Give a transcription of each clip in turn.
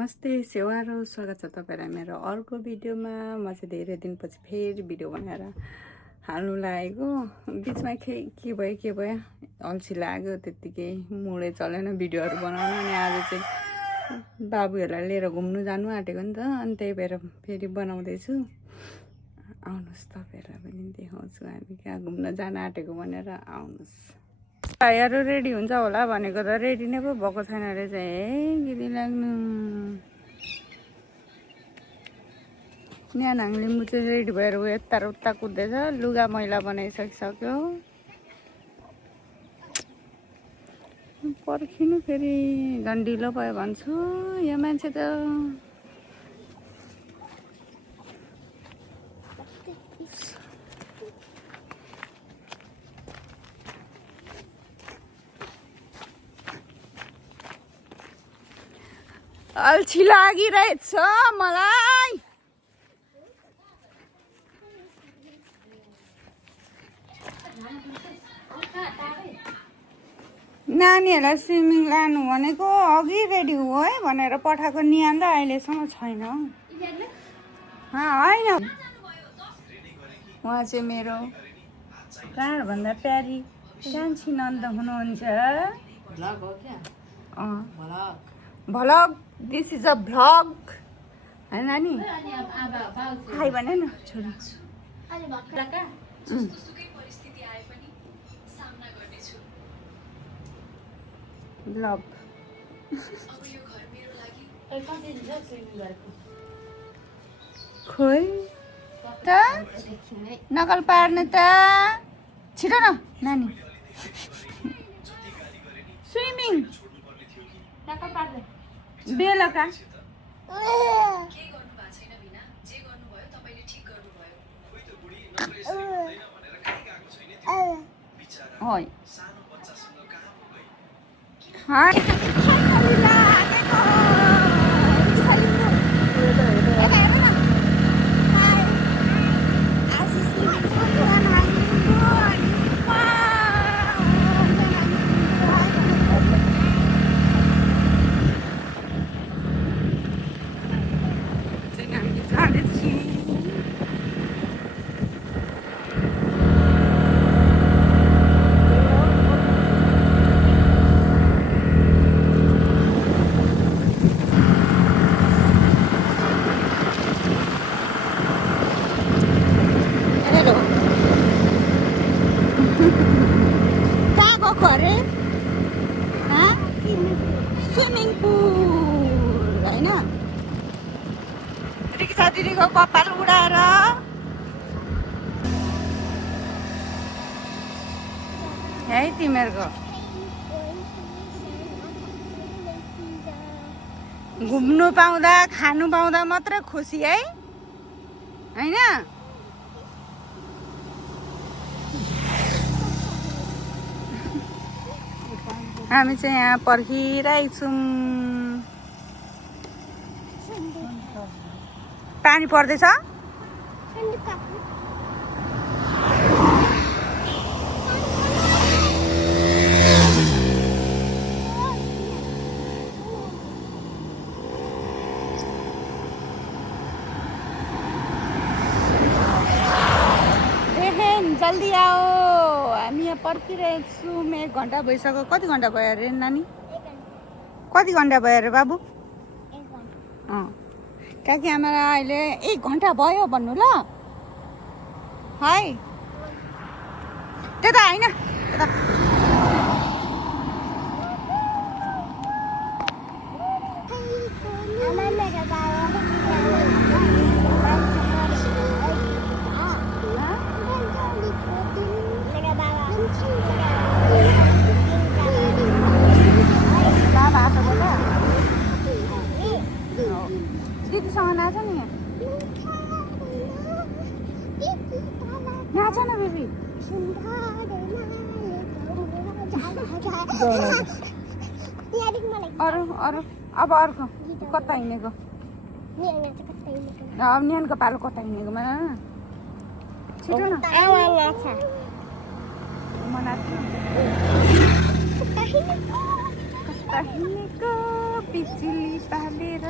नमस्ते सेवारो स्वागत छ तपाईहरुलाई मेरो अर्को भिडियोमा। म चाहिँ धेरै दिनपछि फेरि भिडियो बनाएर हाल्नु लागेको। बीचमा के भयो अल्छी लाग्यो, त्यतिकै मुडै चलेन भिडियोहरु बनाउन। अनि आज चाहिँ बाबुहरुलाई लिएर घुम्नु जानु आँटेको नि त, अनि त्यही भएर फेरि बनाउँदै छु। आउनुस् तपाईहरुलाई पनि देखाउँछु हामी कहाँ घुम्न जान आँटेको भनेर। आउनुस्। भाइहरु रेडी हुन्छ होला भनेको त रेडी नै पो भएको छैन रहेछ। हे गिरी लाग्नु। न्यानाङ लिम्बू चाहिँ रेडी भएर यता र उता कुद्दैछ, लुगा मैला बनाइसकिसक्यो। पर्खिनु फेरि झन् ढिलो भयो भन्छु। यो मान्छे त अल्छी लागिरहेछ मलाई। नानीहरूलाई स्विमिङ लानु भनेको अघि रेडी हो है भनेर पठाएको नियान र अहिलेसम्म छैन। होइन उहाँ चाहिँ मेरो कहाँभन्दा प्यारी कान्छी नन्द हुनुहुन्छ। Vlog, this is a vlog होइन नानी? हाई भने न छोरी। भ्लग खोइ त नकल पार्ने त छिटो न नानी। स्विमिङ बेलुका Hỏi Hai स्विमिङ पुल होइन? रिक्सा दिदीको कपाल उडाएर है तिमीहरूको घुम्नु पाउँदा खानु पाउँदा मात्र खुसी है होइन? हामी चाहिँ यहाँ पर्खिरहेको छौँ। पानी पर्दैछ। जल्दी आओ, हामी यहाँ पर्खिरहेको छौँ। 1 घन्टा भइसक्यो। कति घन्टा भयो अरे नानी? कति घन्टा भयो अरे बाबु? 1 घन्टा। काकी आमालाई अहिले 1 घन्टा भयो भन्नु ल है। त्यता होइन दिदीसँग नाच नि। नाच न बेबी। अरू अरू अब अर्को कता हिँडेको? अब न्यानको पालो कता हिँडेको मा छिटो न। कता हिँडेको पिचिली पालेर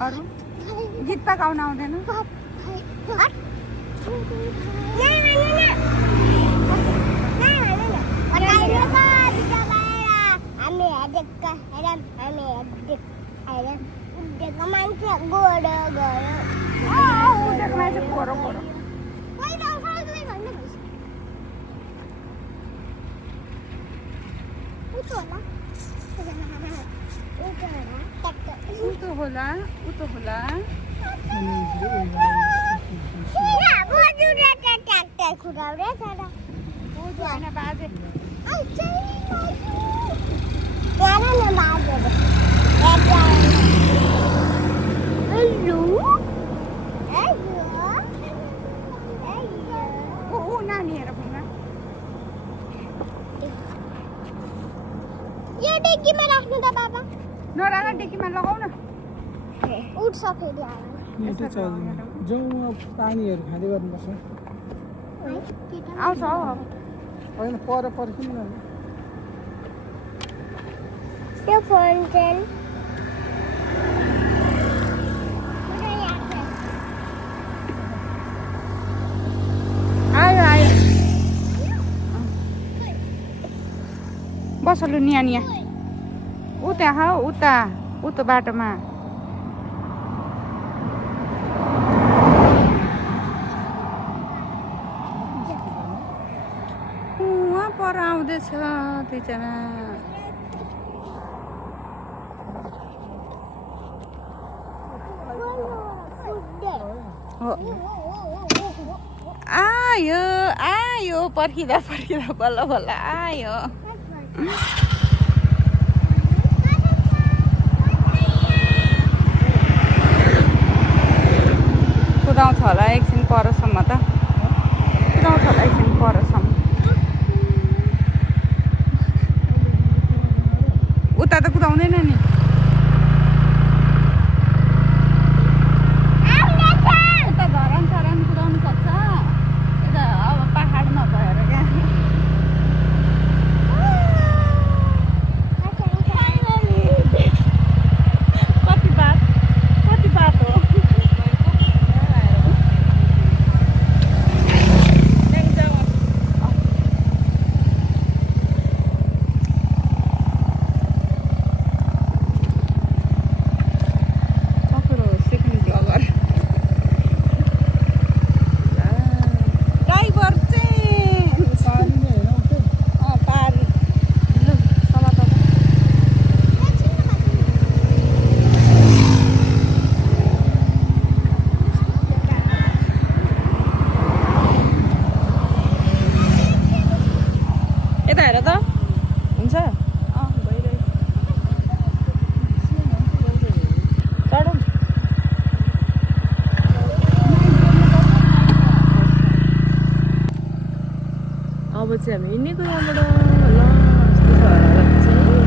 अरू गीत पा गाउन आउँदैन उतो होला बाजे नानीहरू भुइँमा यो डेकीमा राख्नु त बाबा नराख डेकीमा लगाउ न उठ्छ फेरि जाउँ पानीहरू खाँदै गर्नुपर्छ आउँछ हौ अब होइन पर पर्खिनु न त्यो फाउन्टेन आयो आयो बसलु निया उता हौ उता बाटोमा उहाँ पर आउँदैछ दुईजना आयो पर्खिँदा बल्ल बल्ल आयो कुदाउँछ होला एकछिन परसम्म त कुदाउँछ होला एकछिन परसम्म उता त कुदाउँदैन नि उता धरान सरान कुदाउनु सक्छ यता अब पाहाडमा भएर क्या कति बात हो यता हेर त हुन्छ चढौँ अब चाहिँ हामी हिँडेको यहाँबाट ल यस्तो छ चाहिँ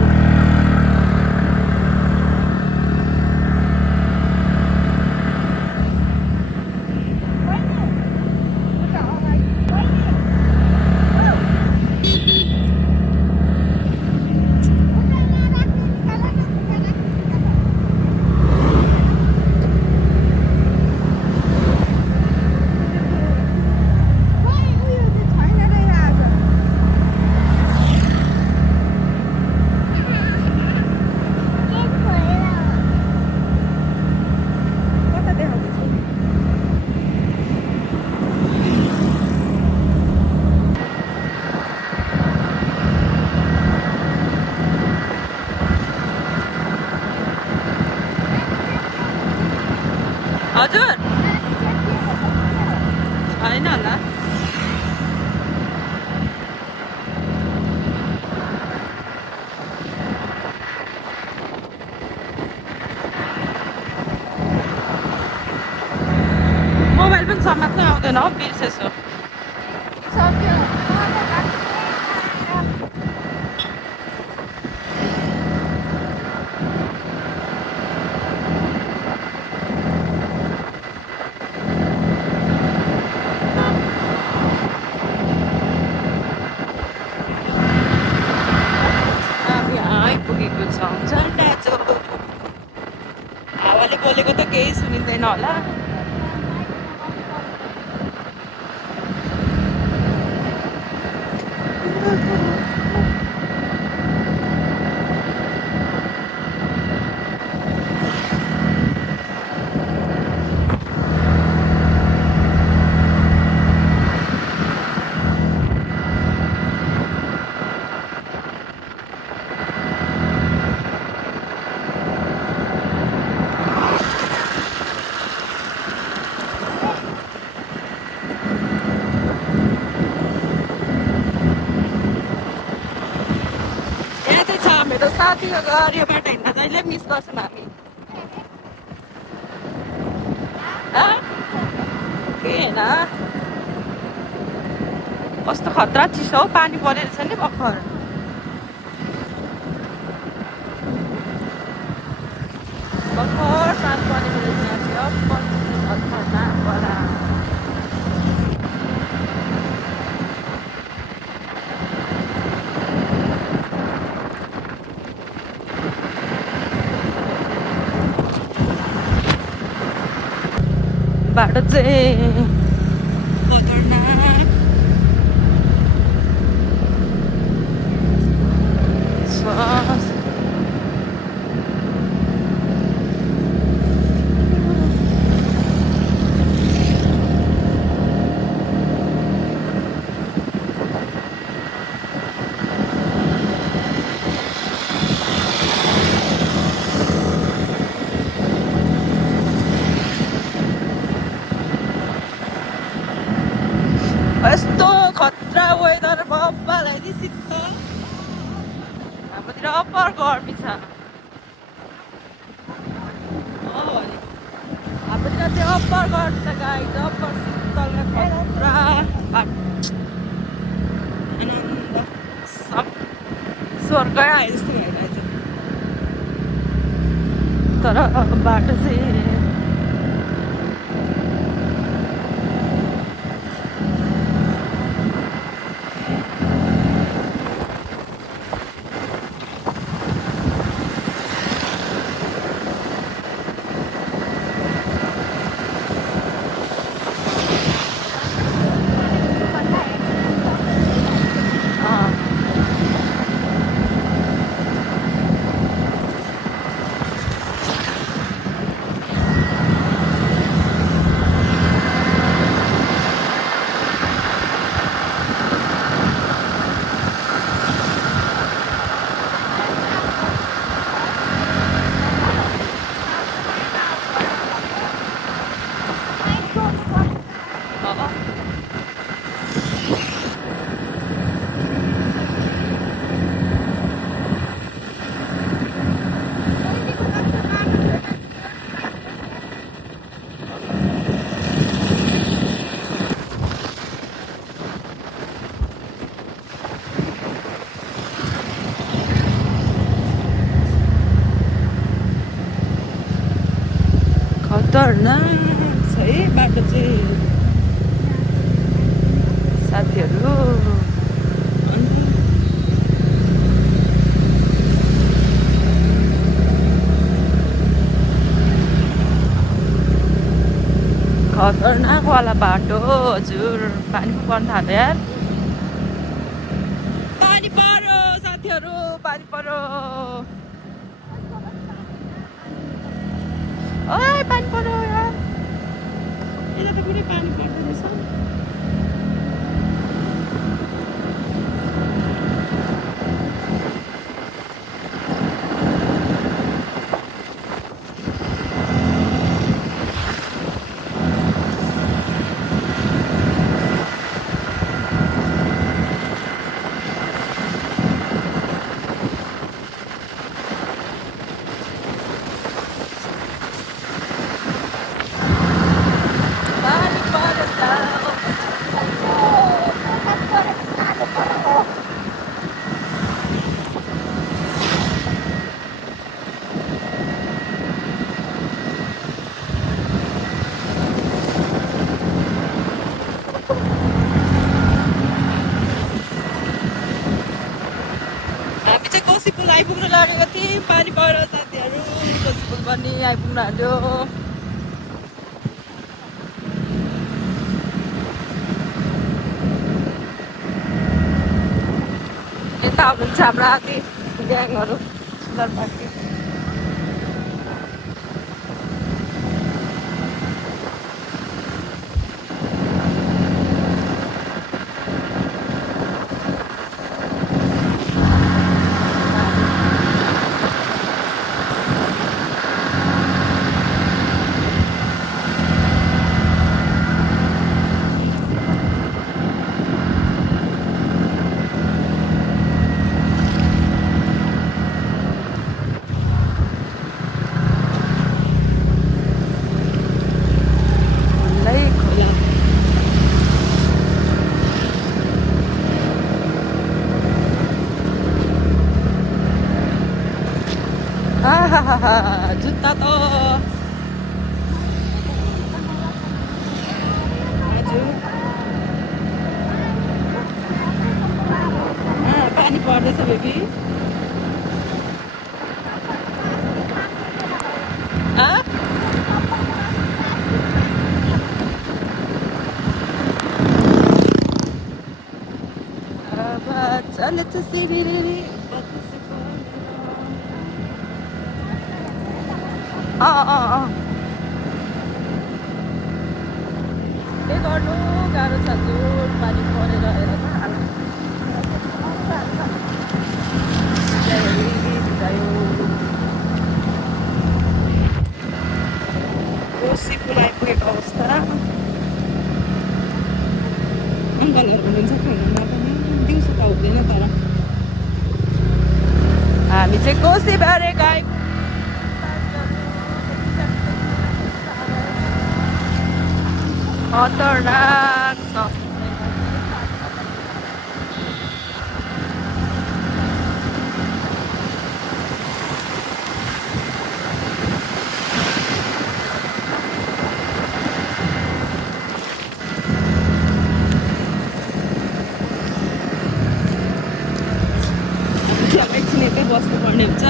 हजुर छैन होला मोबाइल पनि समात्नै आउँदैन हौ बिर्सेछु सक्यो आइपुगेको छ झन्डा चोक हावा बाबाले बोलेको त केही सुनिँदैन होला। मेरो साथीहरूको अरियोबाट हिँड्दा जहिले मिस गर्छौँ हामी। के होइन कस्तो खतरा चिसो हौ, पानी परेको छ नि भर्खर। भर्खर पानी परेको रहेछ यहाँ चाहिँ खतरनाक वाला। बाटो चाहिँ खतरनाक छ। यस्तो खतरा वेदर बब्बालाई नि शीतल। हाम्रोतिर अप्पर गर्मी छ। हाम्रोतिर चाहिँ अप्पर गर्मी छ गाइस, अप्पर शीतल खतरा। आनन्द सब स्वर्गै आए जस्तो भइरहेछ। तर बाटो चाहिँ खतरनाक छ है बाटो चाहिँ साथीहरू। खतरनाक वाला बाटो हजुर। पानी पो पर्न थाल्यो यार, पानी पऱ्यो साथीहरू, पानी पऱ्यो। ओए पानी पऱ्यो यार, यता त कुनै पानी पर्दैन रहेछ। हामी चाहिँ कोसी पुल आइपुग्नु लागेको थियौँ, पानी परेर साथीहरू। कोसी पुल पनि आइपुग्नु आँट्यो। यता हुनुहुन्छ हाम्रा ती ग्याङहरू सुन्दर पार्टी। जुत्ता त हजुर पानी पर्दैछ बेबी। चले तो सिरिरी के गर्नु गाह्रो छ जोड पानी परेर हेर कोसी पुऱ्याइपुगेको अवस्था। अङ्कलहरू हुनुहुन्छ खानामा पनि दिउँसो त हुँदैन तर हामी चाहिँ कोसी बारे गाई खतरनाक छ। एकछिन यतै बस्नुपर्ने हुन्छ।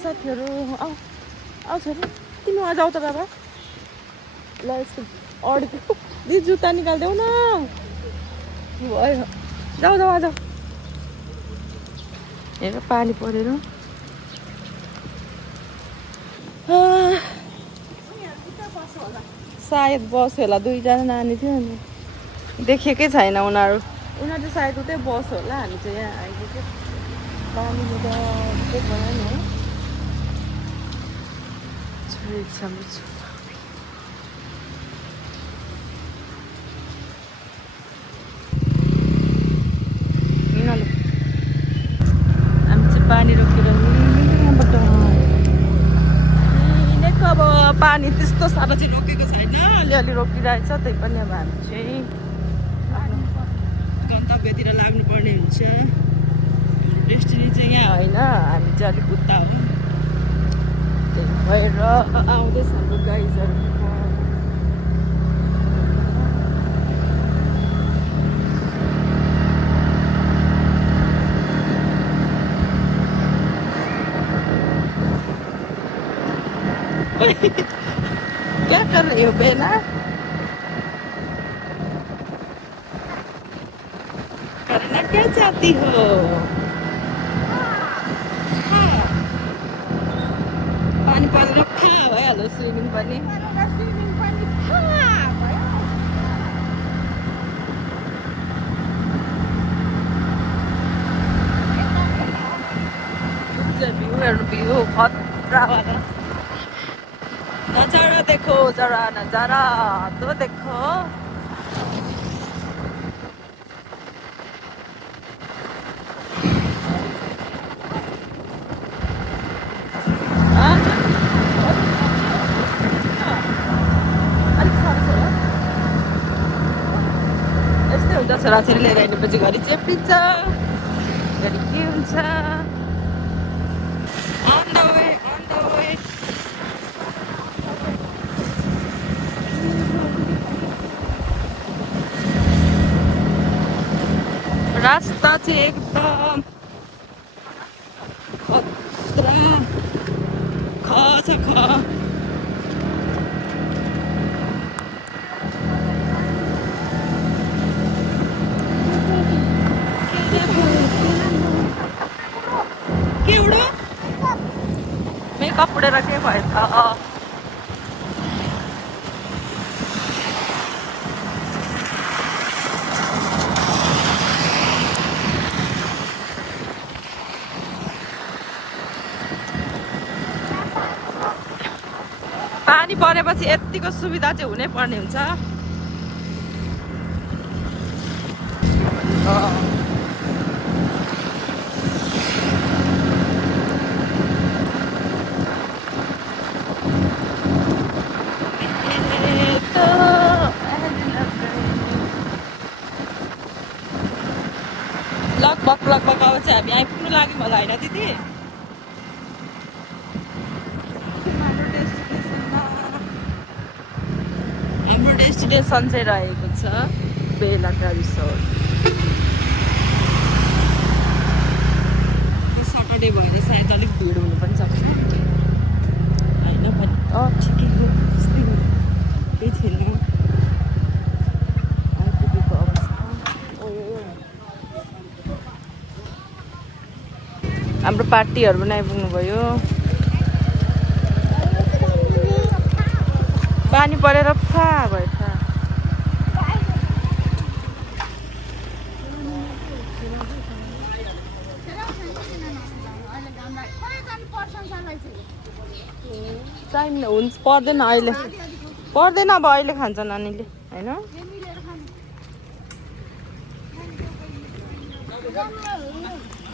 साथीहरू आऊ आऊ छोरी तिमी आज आऊ त बाबा ल यस्तो अड्क्यो दि जुत्ता निकालिदेऊ न भयो जाऊ जाऊ आज हेर पानी परेर सायद बस्यो होला दुईजना नानी थियो नि देखेकै छैन उनीहरू चाहिँ सायद उतै बस्यो होला। हामी चाहिँ यहाँ आइपुग्यो पानीले त के भयो नि हामी चाहिँ पानी रोकेर यहाँबाट हिँडेको अब पानी त्यस्तो साह्रो चाहिँ रोकेको छैन अलिअलि रोकिरहेछ त्यही पनि अब हामी चाहिँ आफ्नो गन्तव्यतिर लाग्नुपर्ने हुन्छ। डेस्टिनी चाहिँ यहाँ होइन हामी चाहिँ अलिक उता हो त्यही भएर आउँदैछ हाम्रो गाइजहरू। क्या कर रही हो बेना? करना क्या चाहती हो? पानी परेर खा भइहाल्यो स्विमिङ पनि। भ्यू हेर्नु भ्यू खतरा वाला नजारा देखो जरा नजारा तो देखो हुन्छ छोराछोरी लिएर आइनेपछि घरि चेप्टिन्छ घरि के हुन्छ अन द वे रास्ता चाहिँ एकदम खतरा छ के उडो मेकअप उडेर के भयो त पानी परेपछि यतिको सुविधा चाहिँ हुनै पर्ने हुन्छ लगभग अब चाहिँ हामी आइपुग्नु लाग्यौँ होला होइन दिदी हाम्रो डेस्टिनेसन चाहिँ रहेको छ बेलंगा रिसोर्ट सटरडे भएर सायद अलिक भिड हुनु पनि सक्छ होइन पनि ठिकै हो त्यस्तै हो केही छैन आइपुगेको अवस्था हाम्रो पार्टीहरू पनि आइपुग्नु भयो पानी परेर फा भयो फा टाइम हुन्छ पर्दैन अहिले पर्दैन अब अहिले खान्छ नानीले होइन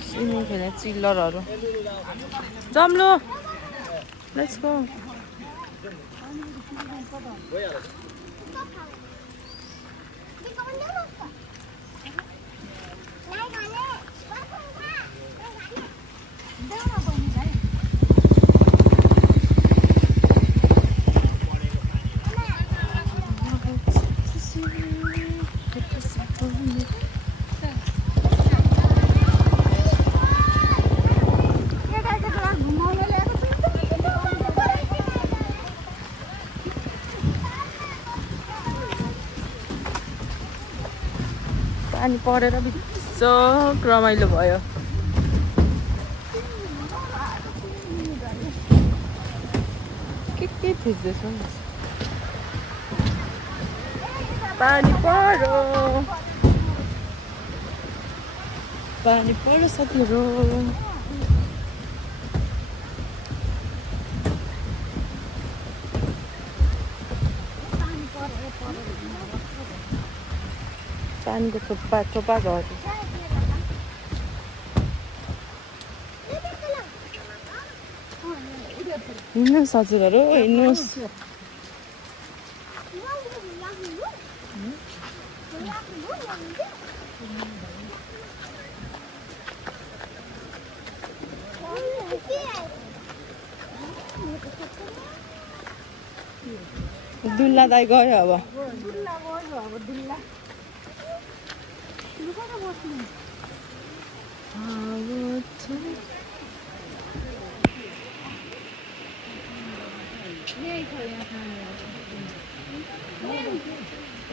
स्विमिङ खेल्ने चिल्लरहरू जम्लो लेट्स गो पानी परेर बिचक रमाइलो भयो के थिच्दैछौ पानी पऱ्यो साथीहरू पानीको थोपा घर हिँड्नुहोस् हजुरहरू हिँड्नुहोस् दुल्ला दाइ गयो अब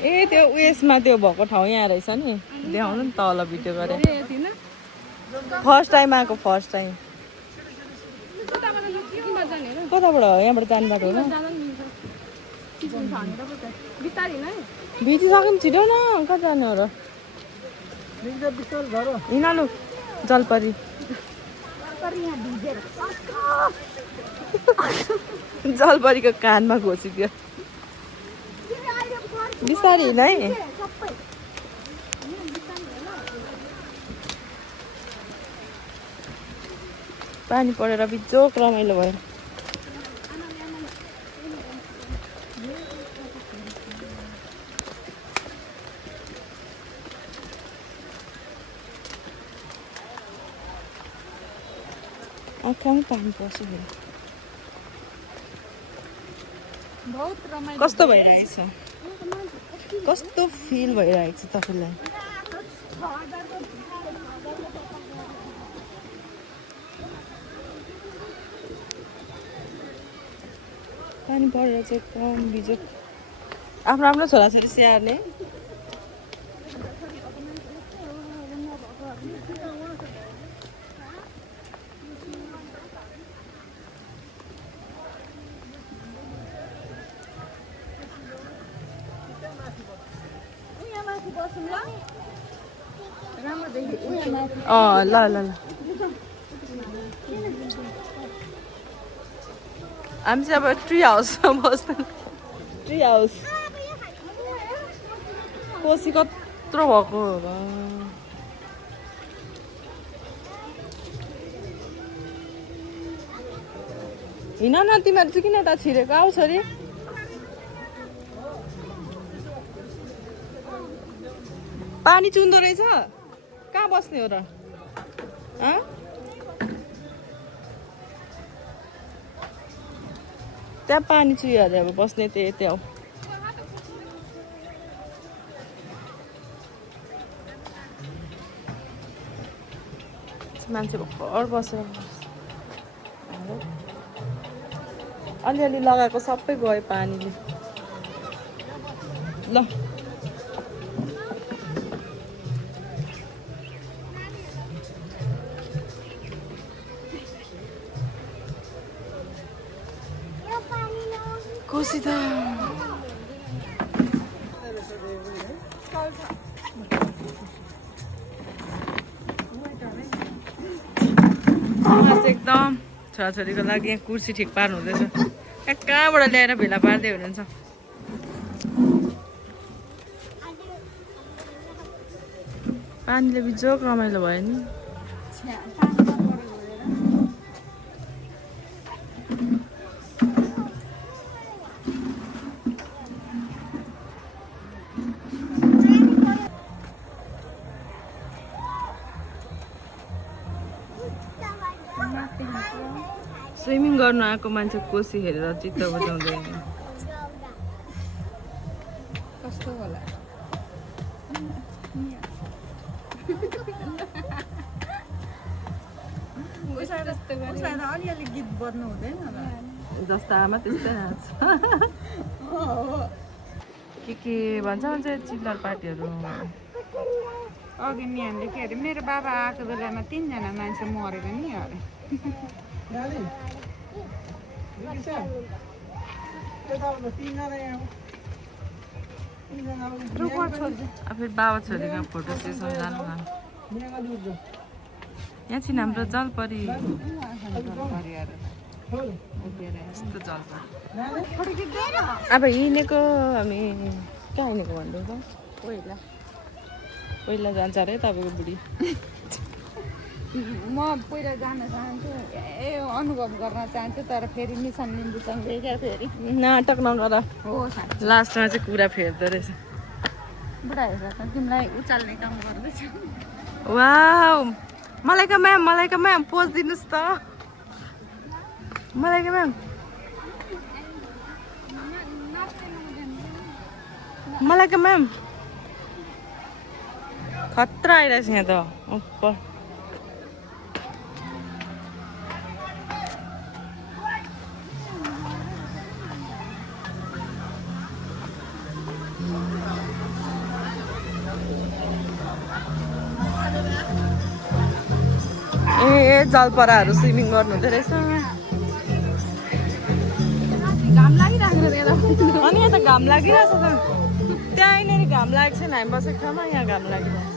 ए त्यो उयसमा त्यो भएको ठाउँ यहाँ रहेछ नि देखाउनु नि तल भिडियो गरेर फर्स्ट टाइम आएको फर्स्ट टाइम कताबाट हो यहाँबाट जाने बाटो हो बितिसक्यौँ छिटो न कहाँ जाने हो र हिँड्नु जलपरी जलपरीको कानमा घोसिदियो बिस्तारै हिँड है पानी परेर बिजोक रमाइलो भयो आँखामा पानी पर्छ फेरि बहुत रमाइलो कस्तो भइरहेछ कस्तो फिल भइरहेको छ तपाईँलाई पानी परेर चाहिँ एकदम बिजोक आफ्नो आफ्नो छोराछोरी स्याहार्ने ल ल ल हामी चाहिँ अब ट्री हाउसमा बस्नु ट्री हाउस कोसी कत्रो भएको होला हिँड न तिमीहरू चाहिँ किन यता छिरेको आउँछ अरे पानी चुन्दो रहेछ कहाँ बस्ने हो र त्यहाँ पानी चुयो अरे अब बस्ने त्यहाँ हो मान्छे भर्खर बसेर अलिअलि लगाएको सबै गयो पानीले ल कोसी त एकदम छोराछोरीको लागि यहाँ कुर्सी ठिक पार्नु हुँदैछ कहाँबाट ल्याएर भेला पार्दै हुनुहुन्छ पानीले बिजोक रमाइलो भयो नि स्विमिङ गर्नु आएको मान्छे कोसी हेरेर चित्त बुझाउँदैन कस्तो होला अलिअलि गीत बज्नु हुँदैन जस्तो आमा त्यस्तै नाच के भन्छ चिल्लर पार्टीहरू अघि नि हामीले के अरे मेरो बाबा आएको बेलामा 3 जना मान्छे मरेर नि अरे फेरि बाबा छोरीको फोटो सेसन जानु न यहाँ चाहिँ हाम्रो जलपरी यस्तो जलपरी अब हिँडेको हामी कहाँ हिँडेको भन्दैछ पहिला जान्छ अरे तपाईँको बुढी म पहिला जान चाहन्छु अनुभव गर्न चाहन्छु तर फेरि मिसन लिम्बूसँग क्या फेरि नाटक नगर हो लास्टमा चाहिँ कुरा फेर्दो रहेछ बुढाहरू त तिमीलाई उचाल्ने काम गर्दैछ वाउ मलाइका म्याम पोज दिनुहोस् त मलाइका म्याम मलाइका म्याम खतरा आइरहेछ यहाँ त उपर ए जलपराहरू स्विमिङ गर्नु हुँदो रहेछ घाम लागिरहेको अनि यहाँ त घाम लागिरहेछ त त्यहीँनिर घाम लागेको छैन हामी बसेको ठाउँमा यहाँ घाम लागिरहेछ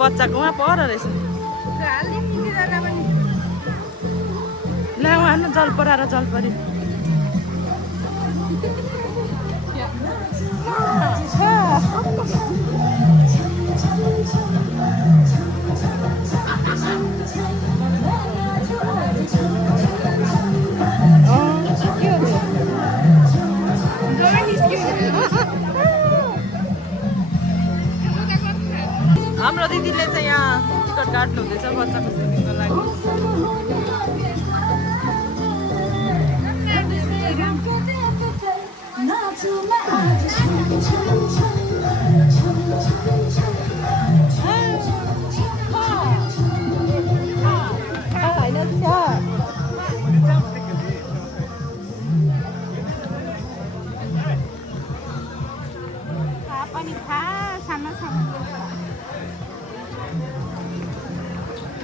बच्चाको उहाँ पर रहेछ ला उहाँ जलपरा र जलपरी हाम्रो दिदीले चाहिँ यहाँ टिकट काट्नु हुँदैछ बच्चाको सुटिङको लागि।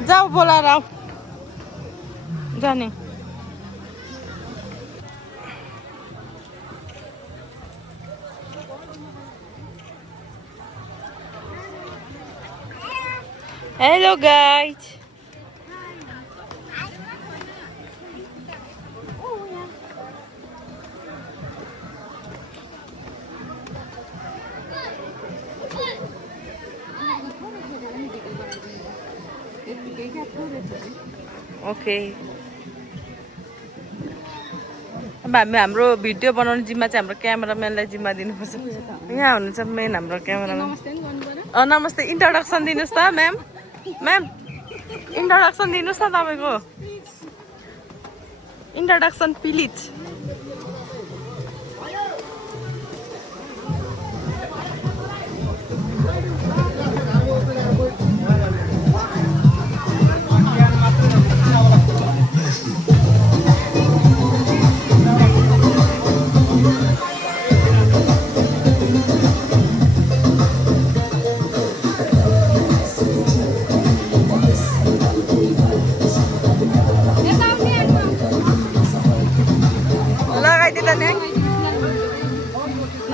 जाऊ बोलाएर आऊ जाने। Hello guys, okay. अब हाम्रो भिडियो बनाउने जिम्मा चाहिँ हाम्रो क्यामेराम्यानलाई जिम्मा दिनुपर्छ। यहाँ हुनुहुन्छ मेन हाम्रो क्यामेराम्यान। नमस्ते, इन्ट्रोडक्सन दिनुहोस् त म्याम। म्याम इन्ट्रोडक्सन दिनुहोस् न तपाईँको, इन्ट्रोडक्सन प्लिज।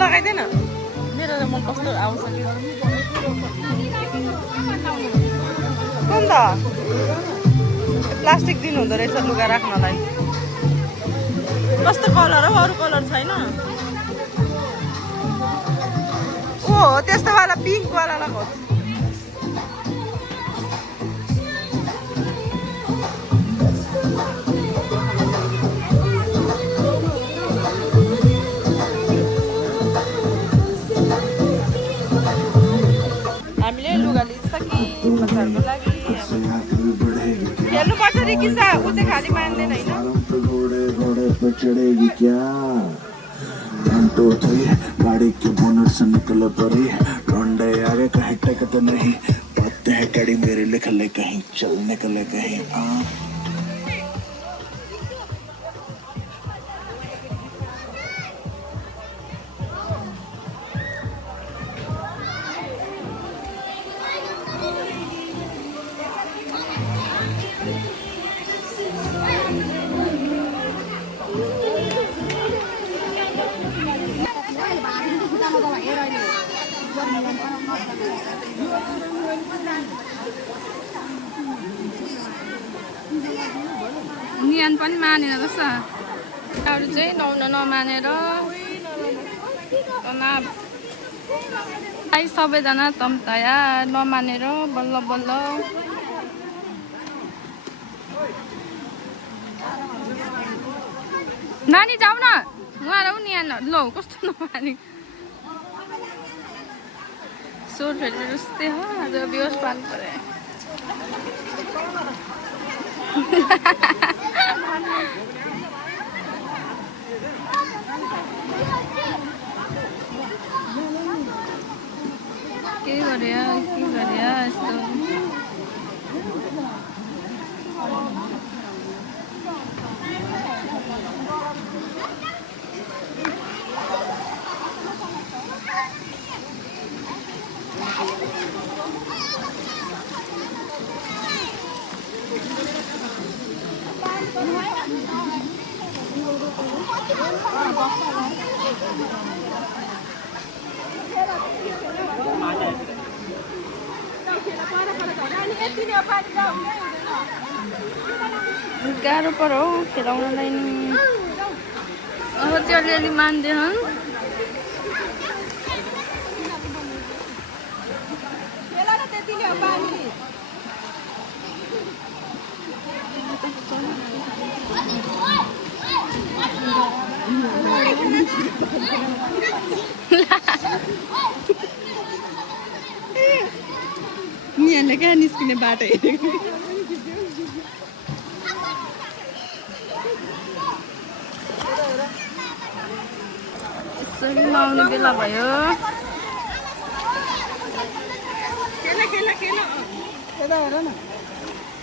लगाइदेन, मेरो त मन कस्तो आउँछ कि कुन त प्लास्टिक दिनु हुँदो रहेछ लुगा राख्नलाई। कस्तो कलर हो, अरू कलर छैन? ओ त्यस्तो वाला पिङ्क वाला लगाउँछ। हामीले लुगा लिइसकि बच्चाहरूको लागि हेर्नुपर्छ नि किसा, ऊ चाहिँ खालि मान्दैन होइन। गाड़ी के बोनट से निकल पड़ी रोंडे आगे कहीं टेकते नहीं पत्ते है कड़ी मेरे लिखले कहीं चल निकले कहीं। नियम पनि मानेन रहेछ, अरू चाहिँ नुहाउन नमानेर सबैजना तम्ताया नमानेर बल्ल बल्ल नानी जाऊ न उहाँ नि ल कस्तो नमाने सोर फेरि रुस्ते हो आज बेहोस पार्नु पर्यो। के गर्यो यस्तो गाह्रो पर्यो खेलाउनलाई नि। अब चाहिँ अलिअलि मान्दैनन्। यहाँले क्या निस्किने बाटो हेरेको यसरी नआउने बेला भयो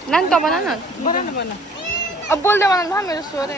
नानी त बना न अब बोल्दै बना न मेरो स्वर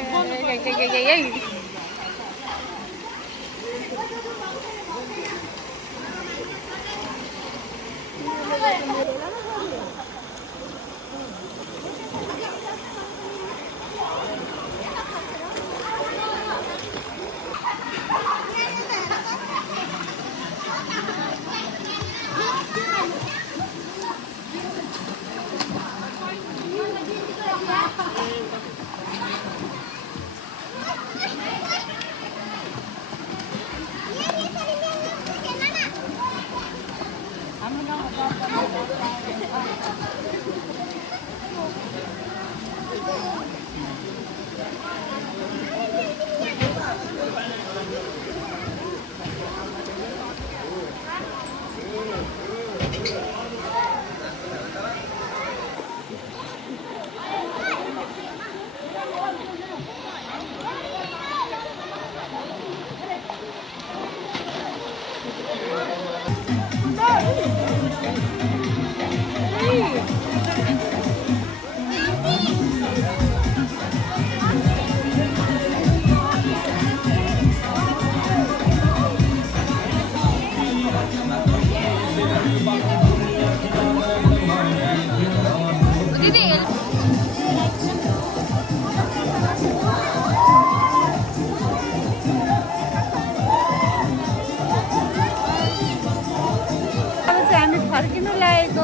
फर्किनु लागेको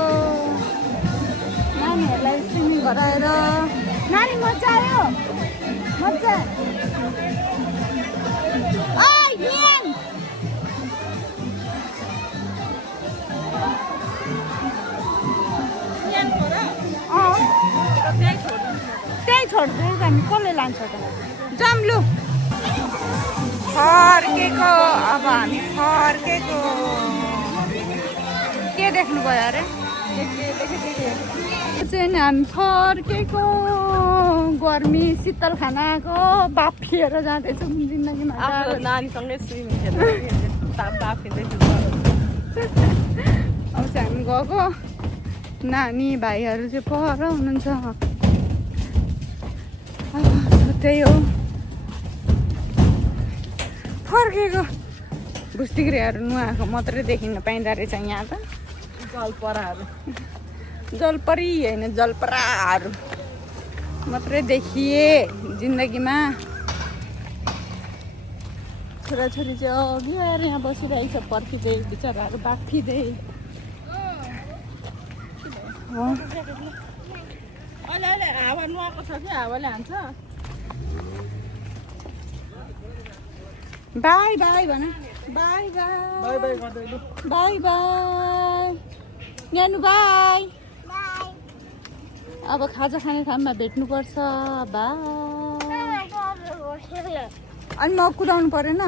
नानीहरूलाई स्विमिङ गराएर नानी मजा आयो मजा त्यही छोड्दै हामी कसले लान्छ त जाम्लु फर्केको अब हामी फर्केको के देख्नु भयो अरे चाहिँ हामी फर्केको गर्मी शीतल खानाको बाफिएर जाँदैछौँ जिन्दगीमा नानीसँगै स्विमिङ बाफिँदैछु अब चाहिँ हामी गएको नानी भाइहरू चाहिँ पर हुनुहुन्छ त्यही हो फर्केको भुस्तिग्रेहरू नुहाएको मात्रै देखिन पाइँदो रहेछ यहाँ त जलपरी होइन जलपराहरू मात्रै देखिए जिन्दगीमा छोराछोरी चाहिँ अघि आएर यहाँ बसिरहेको छ पर्खिँदै बिचराहरू बाफिँदै अहिले हावा नुहाएको छ कि हावाले हान्छ बाई बाई भन bye bye bye bye bye bye न्यानु बाई अब खाजा खाने ठाउँमा भेट्नुपर्छ बाई अनि म कुदाउनु परेन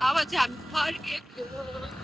अब चाहिँ हामी फर्केको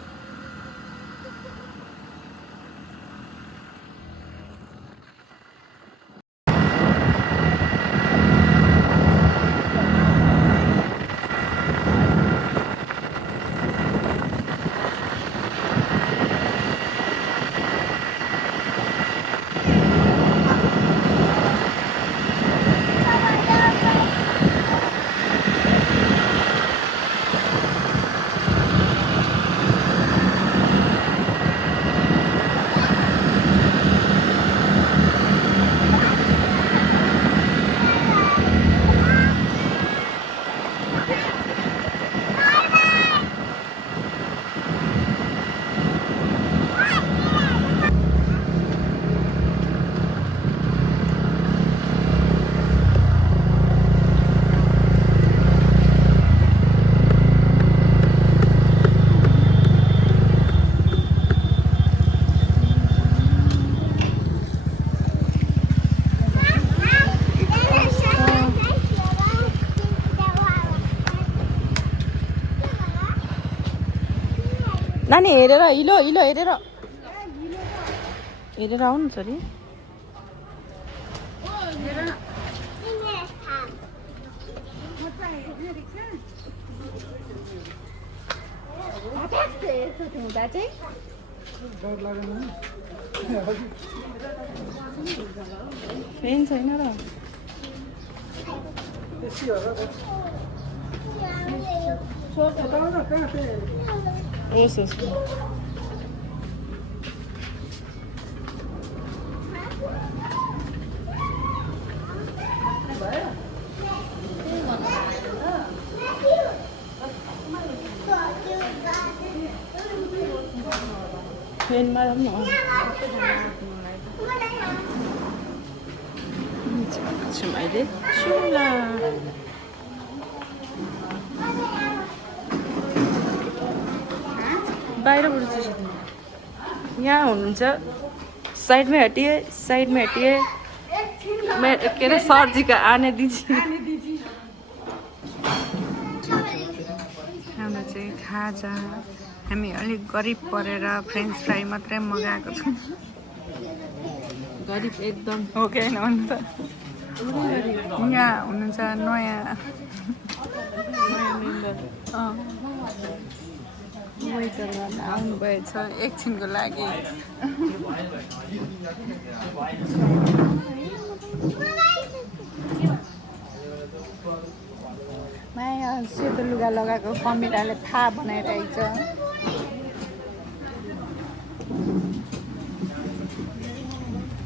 नानी हेरेर हिलो हिलो हेरेर हेरेर आउनु छ अरे फेन छैन र ओस ओस फेनमा जाऊँ न अहिले सुला बाहिरबाट यहाँ हुनुहुन्छ साइडमै हटिए के अरे सरजी का आने दीजिए हाम्रो चाहिँ खाजा हामी अलिक गरिब परेर फ्रेन्च फ्राई मात्रै मगाएको छौँ गरिब एकदम हो कि होइन भन्नु त यहाँ हुनुहुन्छ नयाँ मेम्बर वेटर गर्न आउनुभएछ एकछिनको लागि माया सेतो लुगा लगाएको कमिराले थाहा बनाइरहेछ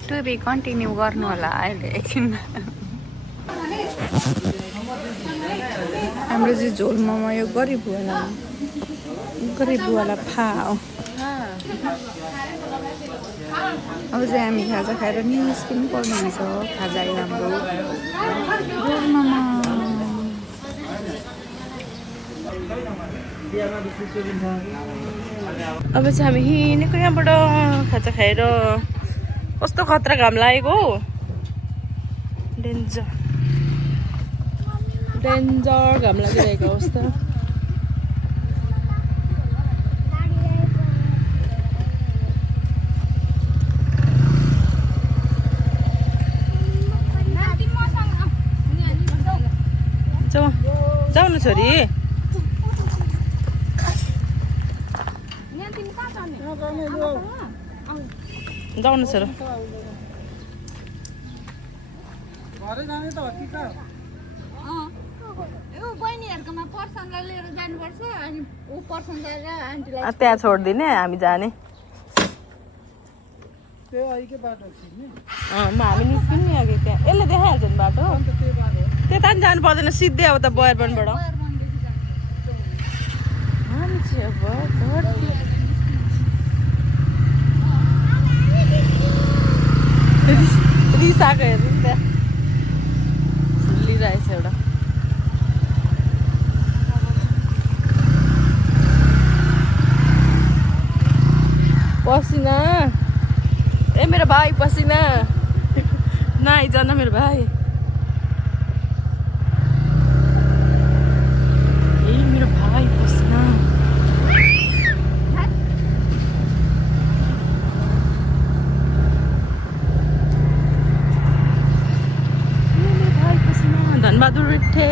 टु बी कन्टिन्यू गर्नु होला अहिले एकछिनमा हाम्रो चाहिँ झोल मोमो यो गरिब बुवालाई फा हो अब चाहिँ हामी खाजा खाएर निस्किनु पर्ने हुन्छ खाजा हाम्रो झोल मोमो अब चाहिँ हामी हिँडेको यहाँबाट खाजा खाएर कस्तो खतरा घाम लागेको हो डेन्जर घाम लागिरहेको अवस्था जाऊ न छोरी जाऊ न छोरा घरै जाने त हो कि कहाँ बहिनीहरूकोमा पर्सनलाई लिएर जानुपर्छ अनि ऊ पर्सन गएर आन्टीलाई त्यहाँ छोडिदिने हामी जाने त्यो अहिलेकै बाटो छ नि हामी निस्किनु नि अघि त्यहाँ यसले देखाइहाल्छ नि बाटो अन्त त्यो बाटो त्यता पनि जानु पर्दैन सिधै अब त बयरबनबाट मान्छे अब रिसाएको हेर्नु नि त्यहाँ लिइरहेछ एउटा पसिना ए मेरो भाइ पसिना नआइजन मेरो भाइ ए मेरो भाइ पसिना मेरो भाइ पसिना धनबहादुर रिट्ठे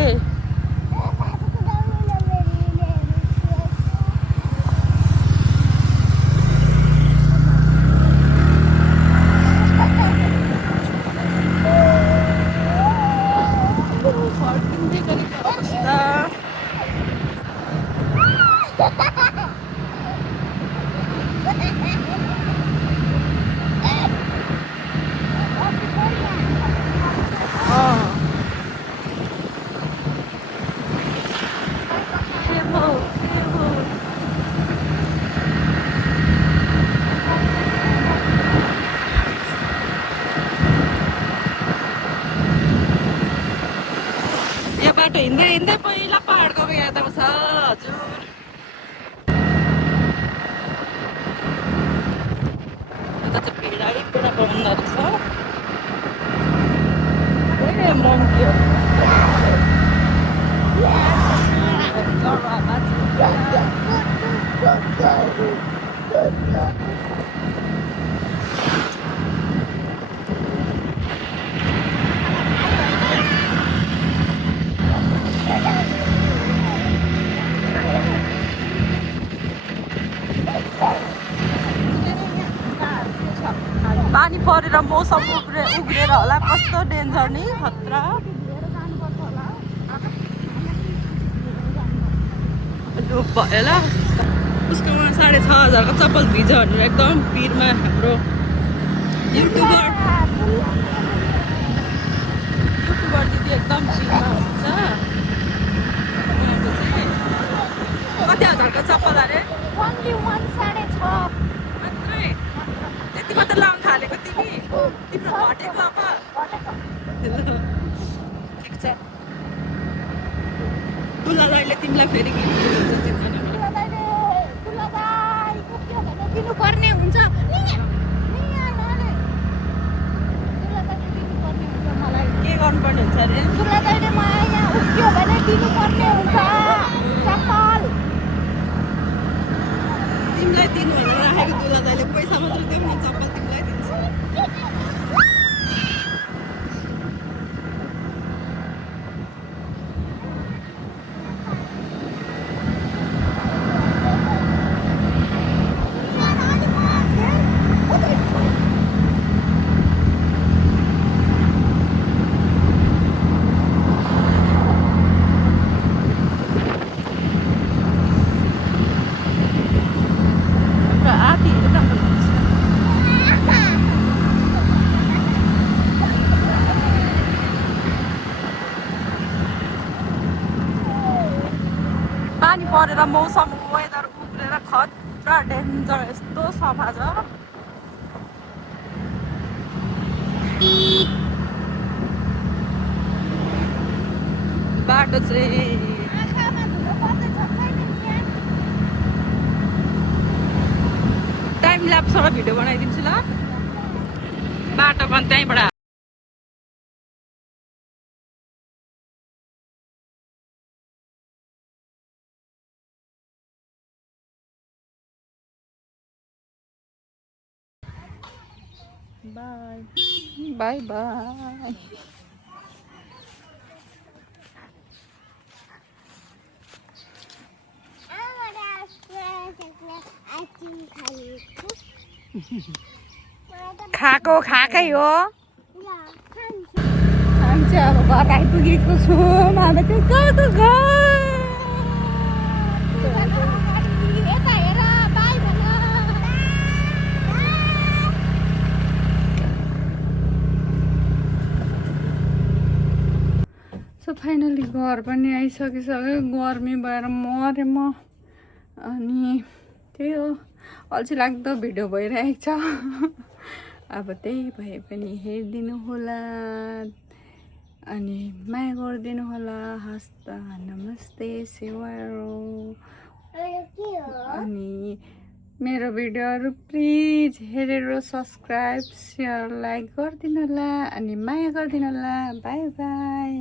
बाटो हिँड्दै पहिला पहाड गएको याद आउँछ हजुर यता चाहिँ भिडाडी पुरा बन्द रहेछ ए मङ्कीहरू पानी परेर मौसम उग्रेर होला कस्तो डेन्जर नि खतरा डुब भयो ल उसको 6,500 को चप्पल भिज्यो भनेर एकदम पिरमा हाम्रो युट्युबर दिदी एकदम पिरमा हुन्छ कति हजारको चप्पल अरे मात्रै त्यति मात्र लाउनु थालेको तिमी तिम्रो घटेको अब ठिक छ दुला दाइले तिमीलाई फेरि किनिदिनुहुन्छ दिनुपर्ने हुन्छ मलाई के गर्नुपर्ने हुन्छ अरे दुला दाइले मलाई यहाँ उठ्यो भने दिनुपर्ने हुन्छ चप्पल तिमीलाई दिनु भनेर राखेको दुला दाइले पैसा मात्र दिउँ न चप्पल तिमीलाई दिन्छ पानी परेर मौसम वेदर उग्रेर खतरा डेन्जर यस्तो सफा छ बाटो चाहिँ टाइम ल्याप्सबाट भिडियो बनाइदिन्छु ल बाटो पनि त्यहीँबाट बाई बाई बाई खाएको खाएकै हो हामी चाहिँ अब घर आइपुगेको छौँ अब चाहिँ कस्तो सो फाइनली घर पनि आइसकिसक्यो गर्मी भएर मरेँ म अनि त्यही हो अल्छी लाग्दो भिडियो भइरहेको छ अब त्यही भए पनि हेरिदिनु होला अनि माया गरिदिनु होला हस्त नमस्ते सेवारो अनि मेरो भिडियोहरू प्लिज हेरेर सब्सक्राइब सेयर लाइक गरिदिनु होला अनि माया गरिदिनु होला बाई बाई